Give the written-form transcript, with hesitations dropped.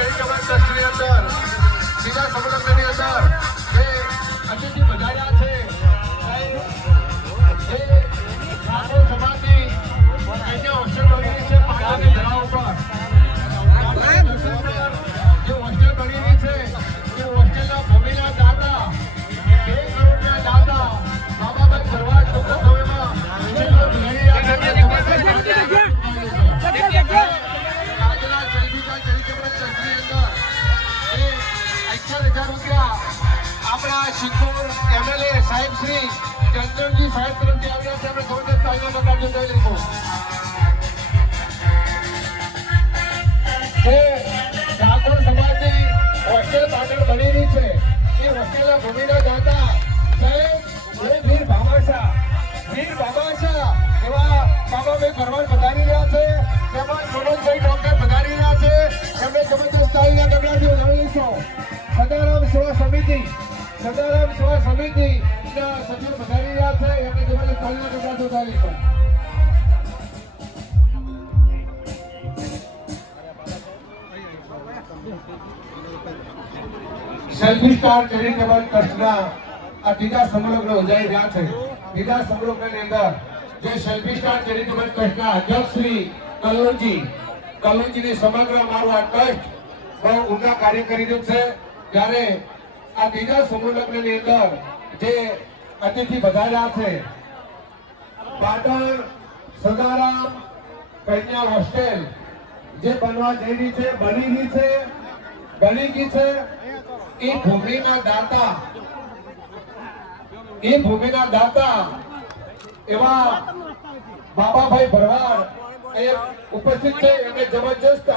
Charitable ટ્રસ્ટની અંદર બીજા સંમેલનની અંદર જે અતિથિ પધાર્યા છે જે ઠાકોર સમાજની કન્યા હોસ્ટેલ બની છે પાટણની ધરા ઉપર જે હોસ્ટેલ બની છે એ હોસ્ટેલના ભૂમિના દાતા 2 કરોડના દાતા બાબાભાઈ ભરવાડ ટૂંક સમયમાં આપણા સિદ્ધપુર એમએલએ સાહેબ શ્રી ચંદ્રજી સાહેબ તરફથી આવ્યા છે. આપણે જબરદસ્ત તાળીઓ બતાવજો જય લીધો જે ઠાકોર સમાજની હોસ્ટેલ પાટણ બની રહી છે એ હોસ્ટેલના ભૂમિના દાતા સાહેબ વીર બાબાશા એવા બાબાભાઈ ભરવાડ પધારી રહ્યા છે. તેમજ મનોજભાઈ ડોક્ટર પધારી રહ્યા છે. એમને જબરદસ્ત તાળીના ગગડાથી વધાવી લઈશું. સદારામ સેવા સમિતિના સભ્યો પધારી રહ્યા છે. એમને જબરદસ્ત તાળીના ગગડાથી વધાવી લઈશું. સેલ્ફી સ્ટાર ચેરિટેબલ ટ્રસ્ટના આ ત્રીજા સંમેલન યોજાઈ રહ્યા છે. ત્રીજા સંમેલનની અંદર જે સેલ્ફી સ્ટાર ચેરિટેબલ ટ્રસ્ટના અધ્યક્ષ શ્રી કલ્લુજીની સમગ્ર મારું આ ટ્રસ્ટ બહુ ઊંડા કાર્ય કરી રહ્યું છે. ત્યારે આ ત્રીજા સંમેલનની અંદર જે અતિથિ પધાર્યા છે પાટણ સદારામ કન્યા હોસ્ટેલ જે બનવા જઈ રહી છે બની ગઈ છે એ ભૂમિના દાતા એવા બાબાભાઈ ભરવાડ ઉપસ્થિત છે. એમને જબરજસ્ત